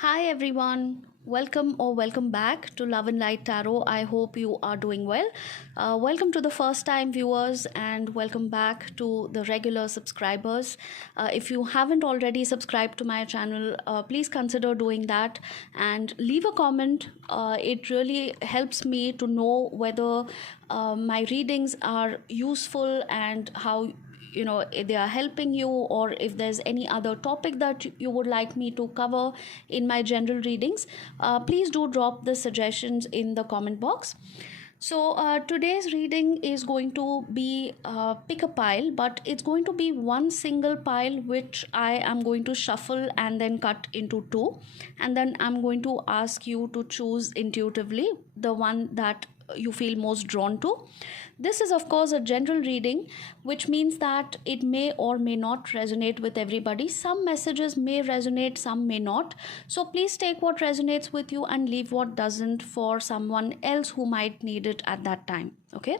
Hi everyone, welcome back to Love and Light Tarot. I hope you are doing well. Welcome to the first time viewers and welcome back to the regular subscribers. If you haven't already subscribed to my channel, please consider doing that and leave a comment. It really helps me to know whether my readings are useful and how they are helping you, or if there's any other topic that you would like me to cover in my general readings. Please do drop the suggestions in the comment box. So today's reading is going to be pick a pile, but it's going to be one single pile which I am going to shuffle and then cut into two, and then I'm going to ask you to choose intuitively the one that you feel most drawn to. This is, of course, a general reading, which means that it may or may not resonate with everybody. Some messages may resonate, some may not. So please take what resonates with you and leave what doesn't for someone else who might need it at that time. Okay,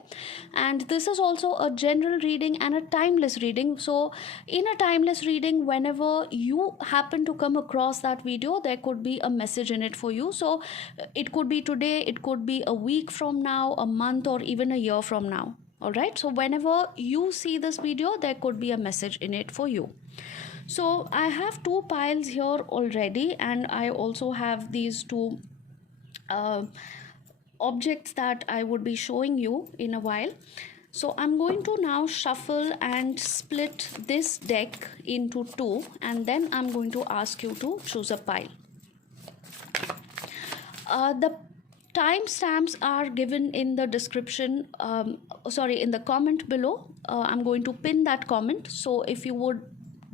and this is also a general reading and a timeless reading. So in a timeless reading, whenever you happen to come across that video, there could be a message in it for you. So it could be today, it could be a week from now, a month, or even a year from now. All right, so whenever you see this video, there could be a message in it for you. So I have two piles here already, and I also have these two objects that I would be showing you in a while. So I'm going to now shuffle and split this deck into two, and then I'm going to ask you to choose a pile. The timestamps are given in the description, in the comment below. I'm going to pin that comment. So if you would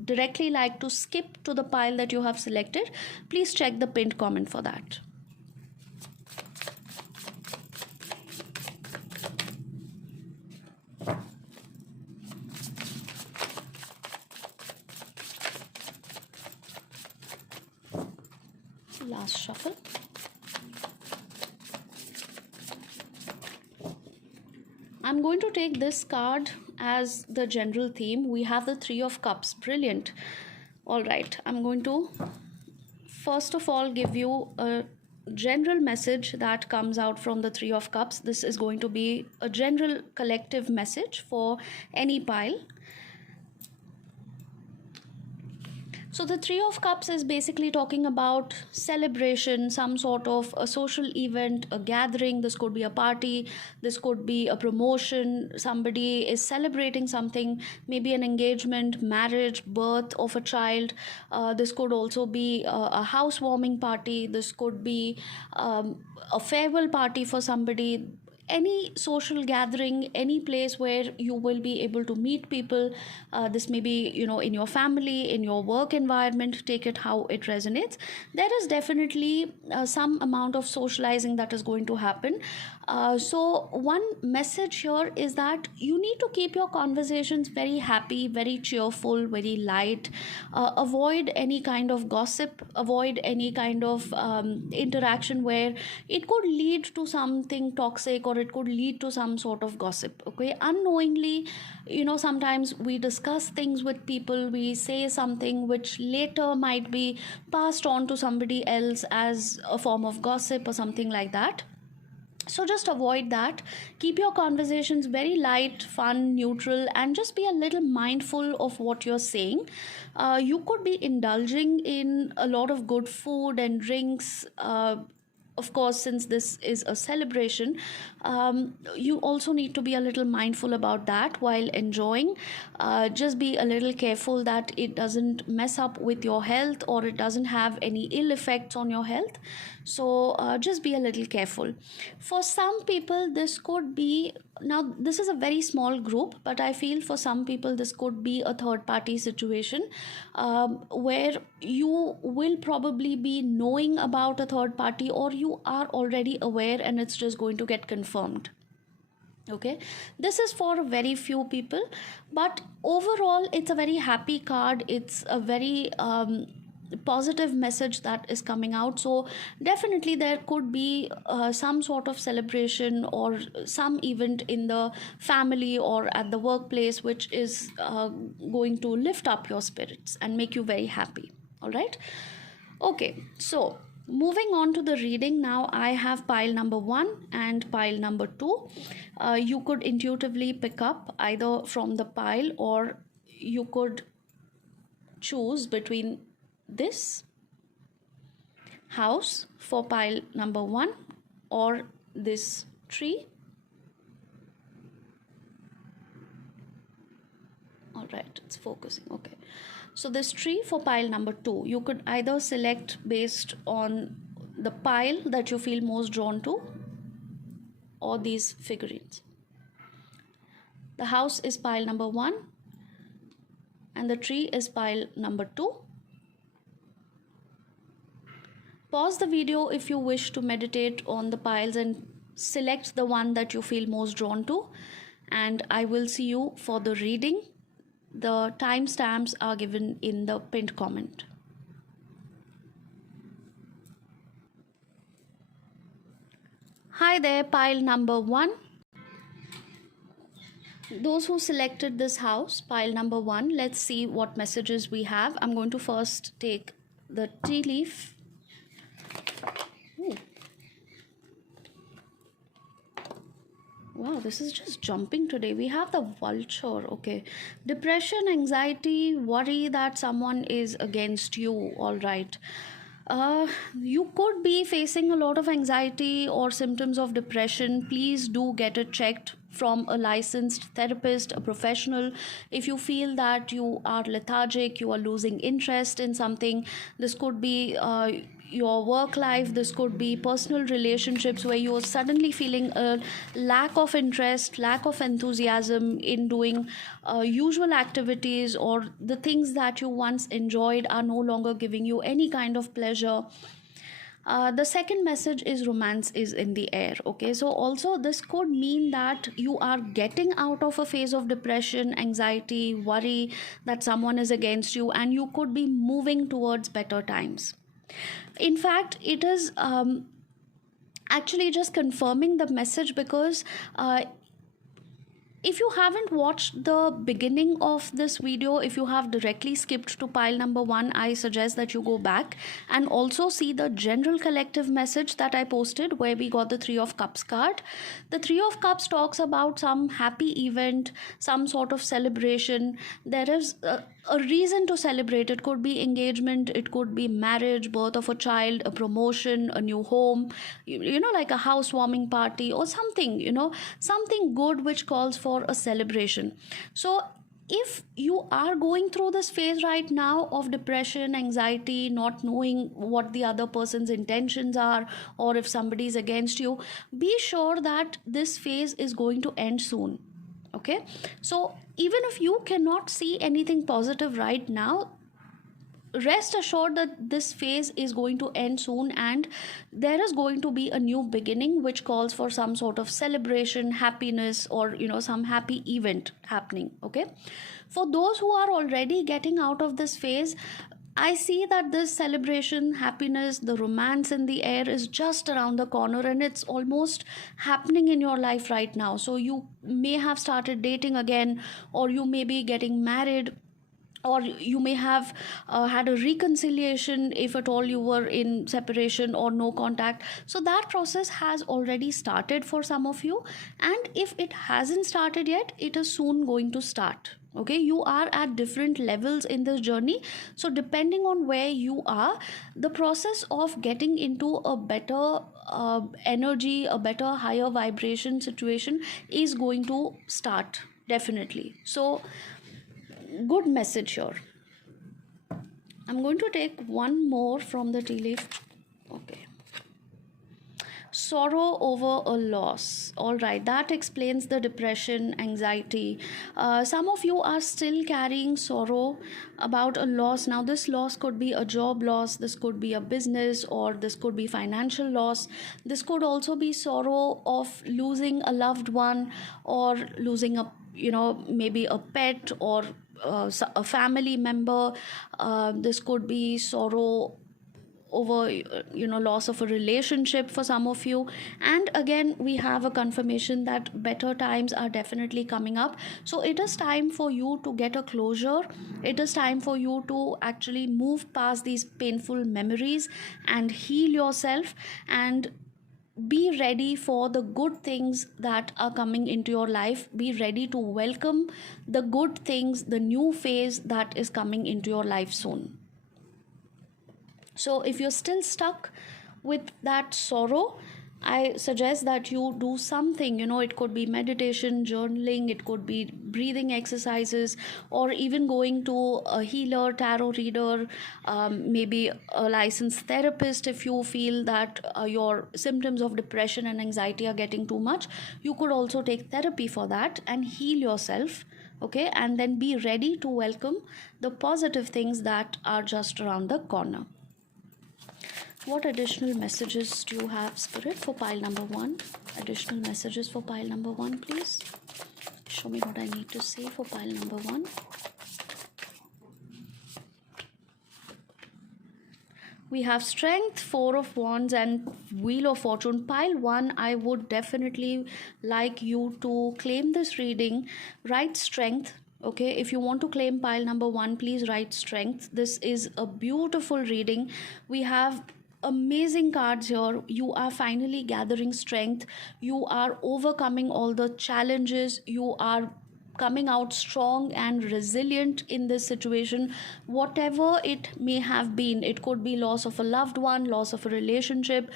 directly like to skip to the pile that you have selected, please check the pinned comment for that. Last shuffle. I'm going to take this card as the general theme. We have the Three of Cups. Brilliant. All right, I'm going to first of all give you a general message that comes out from the Three of Cups. This is going to be a general collective message for any pile. So the Three of Cups is basically talking about celebration, some sort of a social event, a gathering. This could be a party, this could be a promotion. Somebody is celebrating something, maybe an engagement, marriage, birth of a child. This could also be a housewarming party. This could be a farewell party for somebody. Any social gathering, any place where you will be able to meet people. This may be in your family, in your work environment. Take it how it resonates. There is definitely some amount of socializing that is going to happen. So one message here is that you need to keep your conversations very happy, very cheerful, very light. Avoid any kind of gossip, avoid any kind of interaction where it could lead to something toxic, or it could lead to some sort of gossip. Okay, unknowingly, sometimes we discuss things with people, we say something which later might be passed on to somebody else as a form of gossip or something like that. So just avoid that. Keep your conversations very light, fun, neutral, and just be a little mindful of what you're saying. You could be indulging in a lot of good food and drinks. Of course, since this is a celebration, you also need to be a little mindful about that while enjoying. Just be a little careful that it doesn't mess up with your health, or it doesn't have any ill effects on your health. So just be a little careful. For some people, this could be, now this is a very small group, but I feel for some people this could be a third party situation, where you will probably be knowing about a third party, or you are already aware and it's just going to get confirmed. Okay, this is for very few people, but overall it's a very happy card. It's a very positive message that is coming out. So definitely there could be some sort of celebration or some event in the family or at the workplace which is going to lift up your spirits and make you very happy. All right, Okay, so moving on to the reading now, I have pile number one and pile number two. You could intuitively pick up either from the pile, or you could choose between this house for pile number one or this tree. All right, it's focusing. Okay, so this tree for pile number two, you could either select based on the pile that you feel most drawn to, or these figurines. The house is pile number one and the tree is pile number two. Pause the video if you wish to meditate on the piles and select the one that you feel most drawn to, and I will see you for the reading. The timestamps are given in the pinned comment. Hi there, pile number one. Those who selected this house, pile number one, let's see what messages we have. I'm going to first take the tea leaf. Ooh. Wow, this is just jumping today. We have the vulture. Okay, depression, anxiety, worry that someone is against you. All right. You could be facing a lot of anxiety or symptoms of depression. Please do get it checked from a licensed therapist, a professional. If you feel that you are lethargic, you are losing interest in something, this could be your work life, this could be personal relationships where you are suddenly feeling a lack of interest, lack of enthusiasm in doing usual activities, or the things that you once enjoyed are no longer giving you any kind of pleasure. The second message is romance is in the air. Okay, so also this could mean that you are getting out of a phase of depression, anxiety, worry that someone is against you, and you could be moving towards better times. In fact, it is actually just confirming the message, because if you haven't watched the beginning of this video, if you have directly skipped to pile number one, I suggest that you go back and also see the general collective message that I posted where we got the Three of Cups card. The Three of Cups talks about some happy event, some sort of celebration. There is a reason to celebrate. It could be engagement, it could be marriage, birth of a child, a promotion, a new home, you know, like a housewarming party or something, you know, something good which calls for a celebration. So if you are going through this phase right now of depression, anxiety, not knowing what the other person's intentions are, or if somebody is against you, be sure that this phase is going to end soon. Okay, so even if you cannot see anything positive right now, rest assured that this phase is going to end soon, and there is going to be a new beginning which calls for some sort of celebration, happiness, or you know, some happy event happening. Okay, for those who are already getting out of this phase, I see that this celebration, happiness, the romance in the air is just around the corner, and it's almost happening in your life right now. So you may have started dating again, or you may be getting married, or you may have had a reconciliation if at all you were in separation or no contact. So that process has already started for some of you, and if it hasn't started yet, it is soon going to start. Okay, you are at different levels in this journey, so depending on where you are, the process of getting into a better energy, a better higher vibration situation is going to start, definitely. So good message here. I'm going to take one more from the tea leaf. Okay, sorrow over a loss. All right, that explains the depression, anxiety. Some of you are still carrying sorrow about a loss. Now this loss could be a job loss, this could be a business, or this could be financial loss. This could also be sorrow of losing a loved one, or losing a, you know, maybe a pet, or a family member. This could be sorrow over loss of a relationship for some of you. And again, we have a confirmation that better times are definitely coming up. So it is time for you to get a closure. It is time for you to actually move past these painful memories and heal yourself, and be ready for the good things that are coming into your life. Be ready to welcome the good things, the new phase that is coming into your life soon. So if you're still stuck with that sorrow, I suggest that you do something. It could be meditation, journaling, it could be breathing exercises, or even going to a healer, tarot reader, maybe a licensed therapist. If you feel that your symptoms of depression and anxiety are getting too much, you could also take therapy for that and heal yourself. Okay, and then be ready to welcome the positive things that are just around the corner. What additional messages do you have, Spirit, for pile number 1? Additional messages for pile number 1, please. Show me what I need to say for pile number 1. We have Strength, 4 of Wands, and Wheel of Fortune. Pile 1, I would definitely like you to claim this reading. Write Strength. Okay, if you want to claim pile number 1, please write Strength. This is a beautiful reading. We have amazing cards here. You are finally gathering strength. You are overcoming all the challenges. You are coming out strong and resilient in this situation, whatever it may have been. It could be loss of a loved one, loss of a relationship,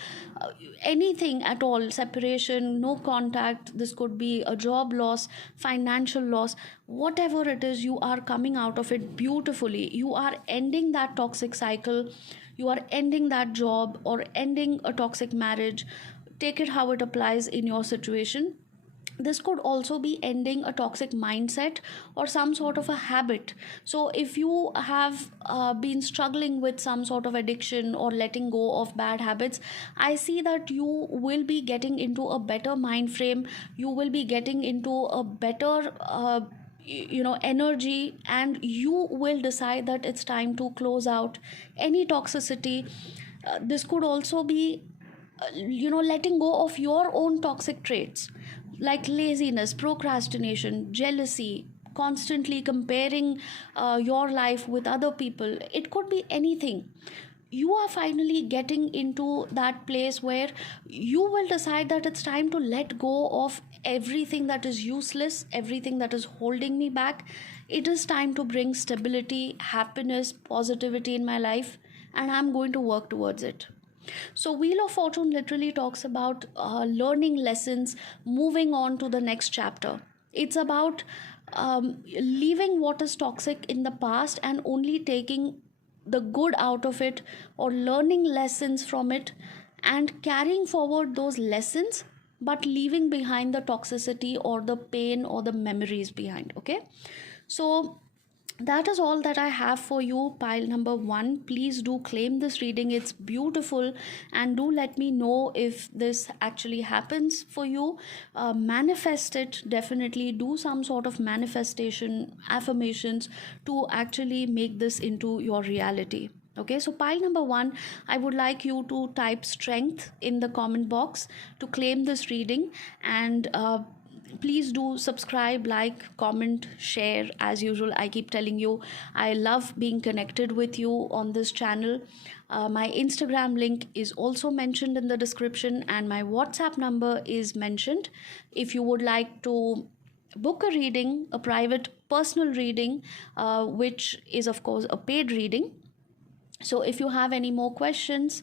anything at all, separation, no contact. This could be a job loss, financial loss, whatever it is. You are coming out of it beautifully. You are ending that toxic cycle. You are ending that job or ending a toxic marriage. Take it how it applies in your situation. This could also be ending a toxic mindset or some sort of a habit. So if you have been struggling with some sort of addiction or letting go of bad habits, I see that you will be getting into a better mind frame. You will be getting into a better energy, and you will decide that it's time to close out any toxicity. This could also be letting go of your own toxic traits like laziness, procrastination, jealousy, constantly comparing your life with other people. It could be anything. You are finally getting into that place where you will decide that it's time to let go of everything that is useless, everything that is holding me back. It is time to bring stability, happiness, positivity in my life, and I'm going to work towards it. So, Wheel of Fortune literally talks about learning lessons, moving on to the next chapter. It's about leaving what is toxic in the past and only taking the good out of it, or learning lessons from it and carrying forward those lessons, but leaving behind the toxicity or the pain or the memories behind. Okay, so that is all that I have for you, pile number 1. Please do claim this reading. It's beautiful, and do let me know if this actually happens for you. Manifest it. Definitely do some sort of manifestation, affirmations to actually make this into your reality. Okay, so pile number 1, I would like you to type strength in the comment box to claim this reading, and please do subscribe, like, comment, share. As usual, I keep telling you, I love being connected with you on this channel. My Instagram link is also mentioned in the description, and my WhatsApp number is mentioned. If you would like to book a reading, a private personal reading, which is of course a paid reading. So if you have any more questions,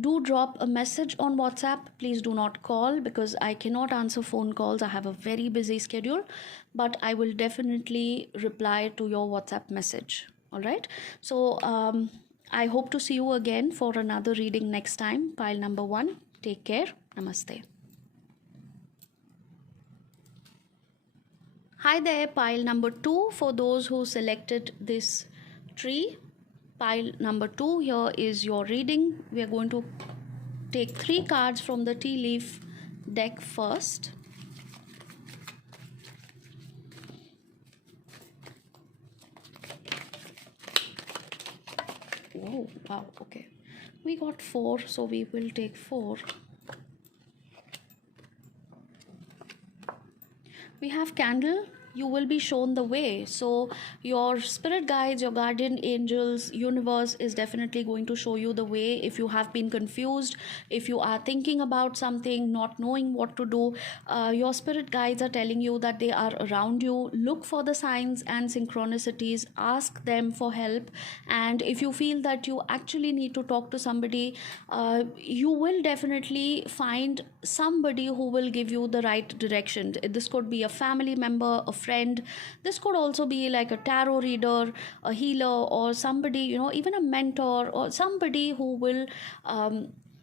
do drop a message on WhatsApp. Please do not call, because I cannot answer phone calls. I have a very busy schedule, but I will definitely reply to your WhatsApp message. All right. So I hope to see you again for another reading next time. Pile number 1. Take care. Namaste. Hi there, pile number 2. For those who selected this tree, pile number 2, here is your reading. We are going to take 3 cards from the tea leaf deck first. Oh, wow, okay. We got 4, so we will take 4. We have candle. You will be shown the way. So your spirit guides, your guardian angels, universe is definitely going to show you the way. If you have been confused, if you are thinking about something, not knowing what to do, your spirit guides are telling you that they are around you. Look for the signs and synchronicities, ask them for help. And if you feel that you actually need to talk to somebody, you will definitely find somebody who will give you the right direction. This could be a family member, a friend. This could also be like a tarot reader, a healer, or somebody, even a mentor, or somebody who will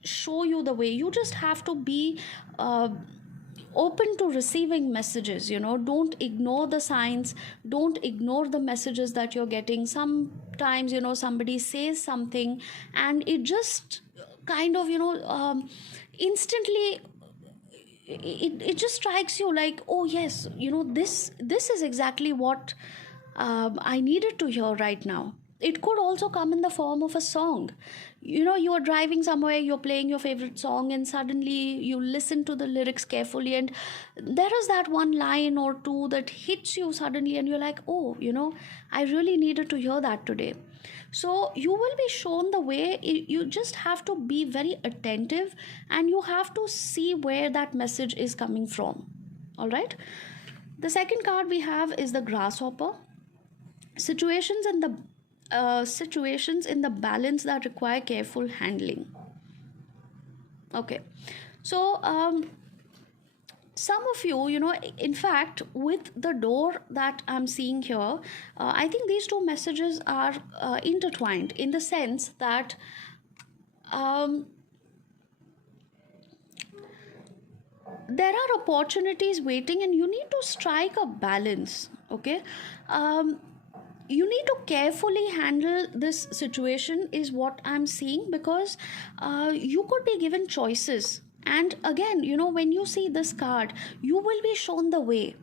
show you the way. You just have to be open to receiving messages. Don't ignore the signs, don't ignore the messages that you're getting. Sometimes somebody says something and it just kind of instantly it just strikes you like, oh yes, this is exactly what I needed to hear right now. It could also come in the form of a song. You are driving somewhere, you're playing your favorite song, and suddenly you listen to the lyrics carefully, and there is that one line or two that hits you suddenly, and you're like, oh, I really needed to hear that today. So you will be shown the way. You just have to be very attentive, and you have to see where that message is coming from. All right. The second card we have is the grasshopper. Situations in the balance that require careful handling. Okay. So some of you, in fact, with the door that I'm seeing here, I think these two messages are intertwined, in the sense that there are opportunities waiting, and you need to strike a balance. Okay. You need to carefully handle this situation, is what I'm seeing, because you could be given choices. And again, when you see this card, you will be shown the way.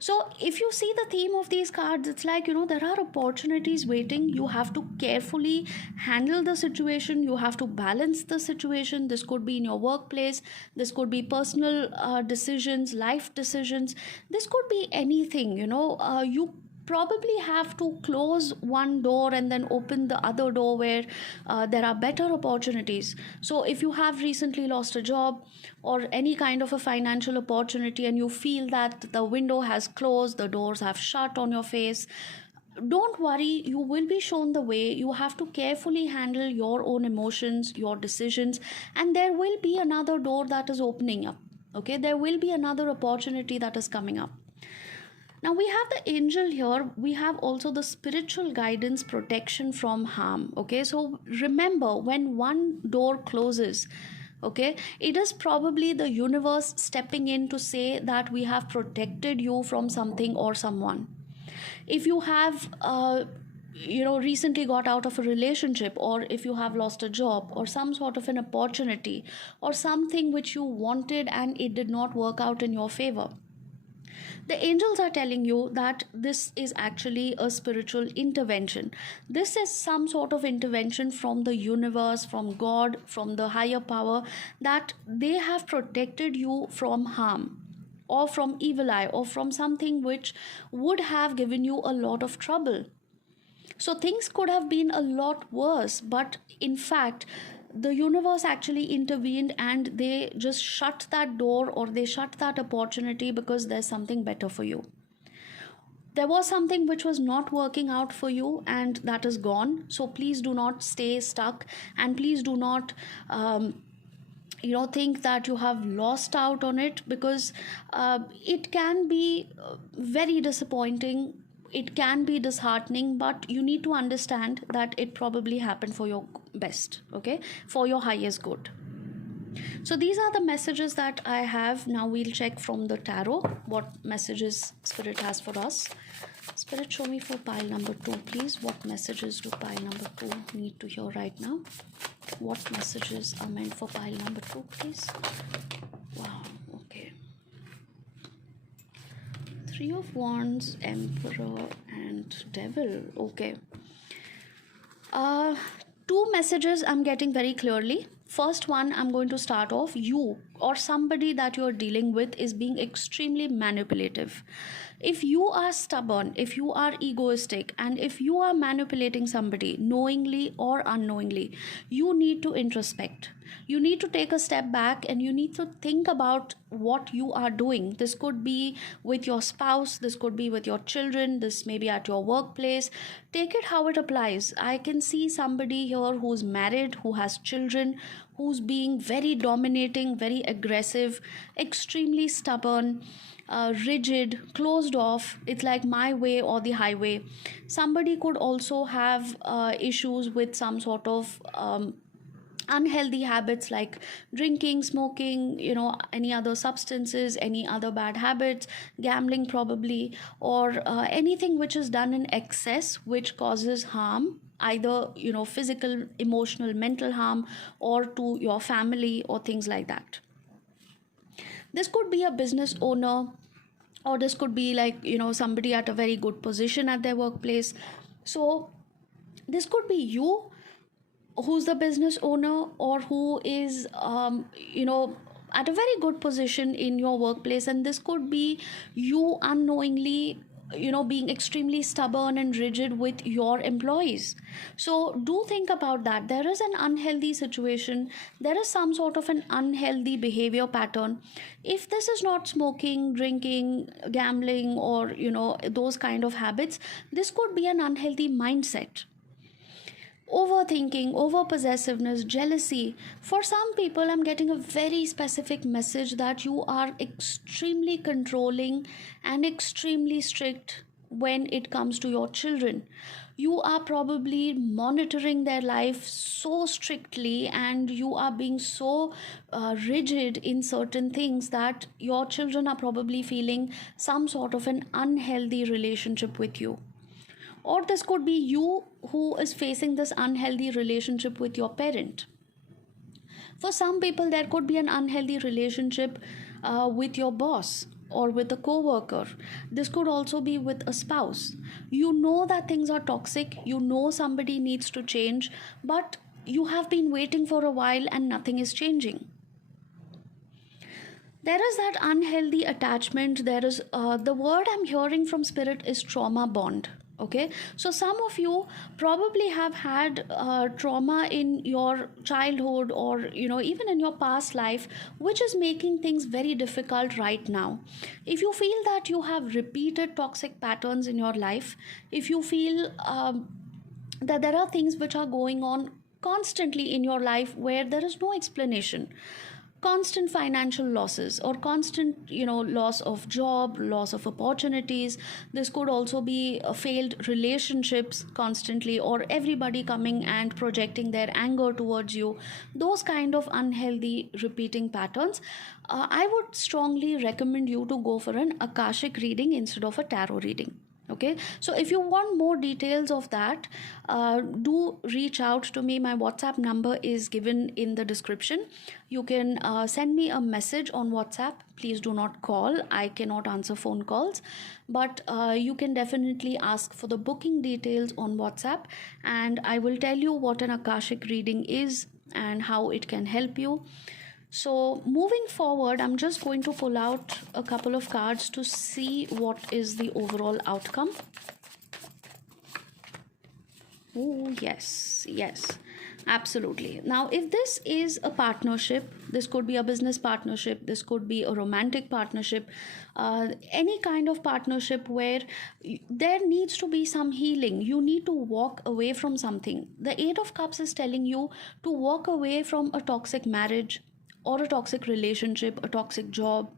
So if you see the theme of these cards, it's like, there are opportunities waiting. You have to carefully handle the situation. You have to balance the situation. This could be in your workplace. This could be personal decisions, life decisions. This could be anything, you probably have to close one door and then open the other door where there are better opportunities. So if you have recently lost a job or any kind of a financial opportunity, and you feel that the window has closed, the doors have shut on your face, don't worry, you will be shown the way. You have to carefully handle your own emotions, your decisions, and there will be another door that is opening up. Okay, there will be another opportunity that is coming up. Now we have the angel here. We have also the spiritual guidance, protection from harm. Okay, so remember, when one door closes, okay, it is probably the universe stepping in to say that we have protected you from something or someone. If you have recently got out of a relationship, or if you have lost a job, or some sort of an opportunity, or something which you wanted and it did not work out in your favor, the angels are telling you that this is actually a spiritual intervention. This is some sort of intervention from the universe, from God, from the higher power, that they have protected you from harm, or from evil eye, or from something which would have given you a lot of trouble. So things could have been a lot worse, but in fact, the universe actually intervened, and they just shut that door, or they shut that opportunity, because there's something better for you. There was something which was not working out for you, and that is gone. So please do not stay stuck, and please do not think that you have lost out on it, because it can be very disappointing, it can be disheartening, but you need to understand that it probably happened for your best, okay, for your highest good. So these are the messages that I have. Now we'll check from the tarot what messages Spirit has for us. Spirit, show me for pile number 2, please. What messages do pile number 2 need to hear right now? What messages are meant for pile number 2, please? Wow, okay. 3 of Wands, Emperor, and Devil. Okay. Two messages I'm getting very clearly. First one, I'm going to start off, you or somebody that you're dealing with is being extremely manipulative. If you are stubborn, if you are egoistic, and if you are manipulating somebody knowingly or unknowingly, you need to introspect. You need to take a step back and you need to think about what you are doing. This could be with your spouse, this could be with your children, this may be at your workplace. Take it how it applies. I can see somebody here who's married, who has children, who's being very dominating, very aggressive, extremely stubborn, rigid, closed off. It's like my way or the highway. Somebody could also have issues with some sort of unhealthy habits like drinking, smoking, any other substances, any other bad habits, gambling probably, or anything which is done in excess which causes harm, either physical, emotional, mental harm, or to your family or things like that. This could be a business owner, or this could be like somebody at a very good position at their workplace. So this could be you who's the business owner, or who is at a very good position in your workplace, and this could be you unknowingly being extremely stubborn and rigid with your employees. So do think about that. There is an unhealthy situation, there is some sort of an unhealthy behavior pattern. If this is not smoking, drinking, gambling, or those kind of habits, this could be an unhealthy mindset. Overthinking, over possessiveness, jealousy. For some people, I'm getting a very specific message that you are extremely controlling and extremely strict when it comes to your children. You are probably monitoring their life so strictly, and you are being so rigid in certain things that your children are probably feeling some sort of an unhealthy relationship with you. Or this could be you who is facing this unhealthy relationship with your parent. For some people, there could be an unhealthy relationship with your boss or with a co-worker. This could also be with a spouse. You know that things are toxic, you know somebody needs to change, but you have been waiting for a while and nothing is changing. There is that unhealthy attachment. There is the word I'm hearing from spirit is trauma bond. Okay, so some of you probably have had trauma in your childhood, or even in your past life, which is making things very difficult right now. If you feel that you have repeated toxic patterns in your life, if you feel that there are things which are going on constantly in your life where there is no explanation, constant financial losses, or constant loss of job, loss of opportunities. This could also be failed relationships constantly, or everybody coming and projecting their anger towards you. Those kind of unhealthy repeating patterns, I would strongly recommend you to go for an Akashic reading instead of a tarot reading. Okay, so if you want more details of that, do reach out to me. My WhatsApp number is given in the description. You can send me a message on WhatsApp. Please do not call, I cannot answer phone calls, but you can definitely ask for the booking details on WhatsApp, and I will tell you what an Akashic reading is and how it can help you. So moving forward, I'm just going to pull out a couple of cards to see what is the overall outcome. Oh, yes, absolutely. Now, if this is a partnership, this could be a business partnership, this could be a romantic partnership, any kind of partnership where there needs to be some healing. You need to walk away from something. The Eight of Cups is telling you to walk away from a toxic marriage, or a toxic relationship, a toxic job,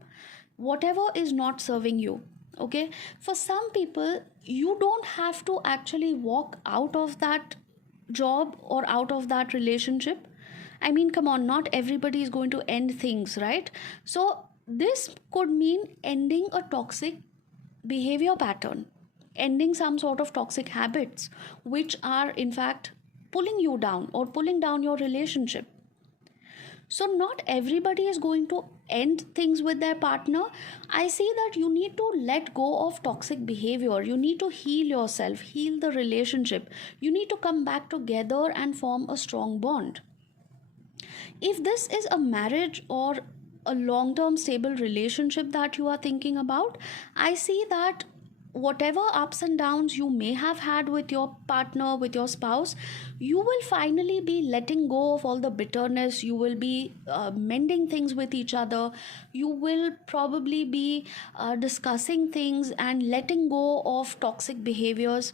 whatever is not serving you. Okay, for some people, you don't have to actually walk out of that job or out of that relationship. I mean, come on, not everybody is going to end things, right? So this could mean ending a toxic behavior pattern, ending some sort of toxic habits which are in fact pulling you down or pulling down your relationship. So, not everybody is going to end things with their partner. I see that you need to let go of toxic behavior. You need to heal yourself, heal the relationship. You need to come back together and form a strong bond. If this is a marriage or a long term stable relationship that you are thinking about, I see that whatever ups and downs you may have had with your partner, with your spouse, you will finally be letting go of all the bitterness. You will be mending things with each other. You will probably be discussing things and letting go of toxic behaviors.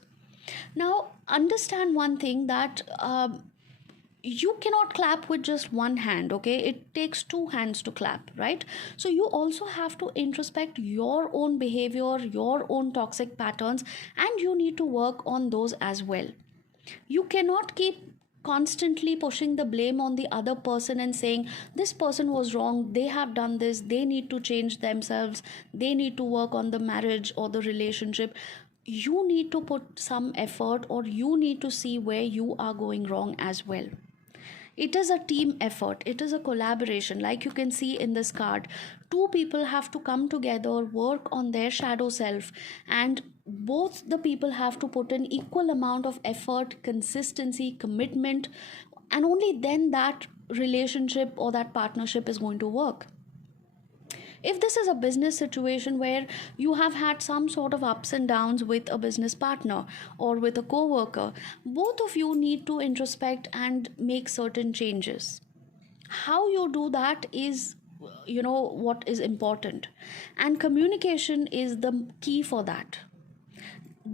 Now, understand one thing, that you cannot clap with just one hand. Okay, it takes two hands to clap, right? So you also have to introspect your own behavior, your own toxic patterns, and you need to work on those as well. You cannot keep constantly pushing the blame on the other person and saying this person was wrong, they have done this, they need to change themselves, they need to work on the marriage or the relationship. You need to put some effort, or you need to see where you are going wrong as well. It is a team effort, it is a collaboration. Like you can see in this card, two people have to come together, work on their shadow self, and both the people have to put an equal amount of effort, consistency, commitment, and only then that relationship or that partnership is going to work. If this is a business situation where you have had some sort of ups and downs with a business partner or with a coworker, both of you need to introspect and make certain changes. How you do that is, what is important, and communication is the key for that.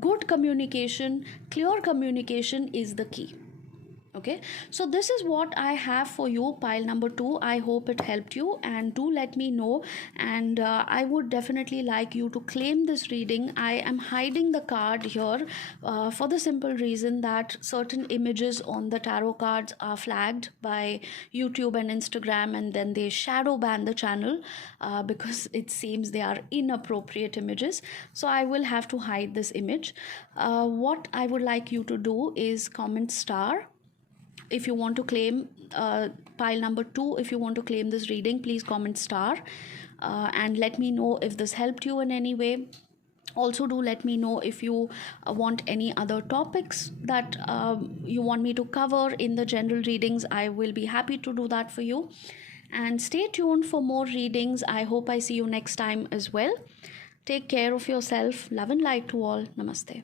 Good communication, clear communication is the key. Okay, so this is what I have for you, pile number 2. I hope it helped you, and do let me know. And I would definitely like you to claim this reading. I am hiding the card here for the simple reason that certain images on the tarot cards are flagged by YouTube and Instagram, and then they shadow ban the channel because it seems they are inappropriate images. So I will have to hide this image. What I would like you to do is comment star if you want to claim pile number 2. If you want to claim this reading, please comment star and let me know if this helped you in any way. Also, do let me know if you want any other topics that you want me to cover in the general readings. I will be happy to do that for you. And stay tuned for more readings. I hope I see you next time as well. Take care of yourself. Love and light to all. Namaste.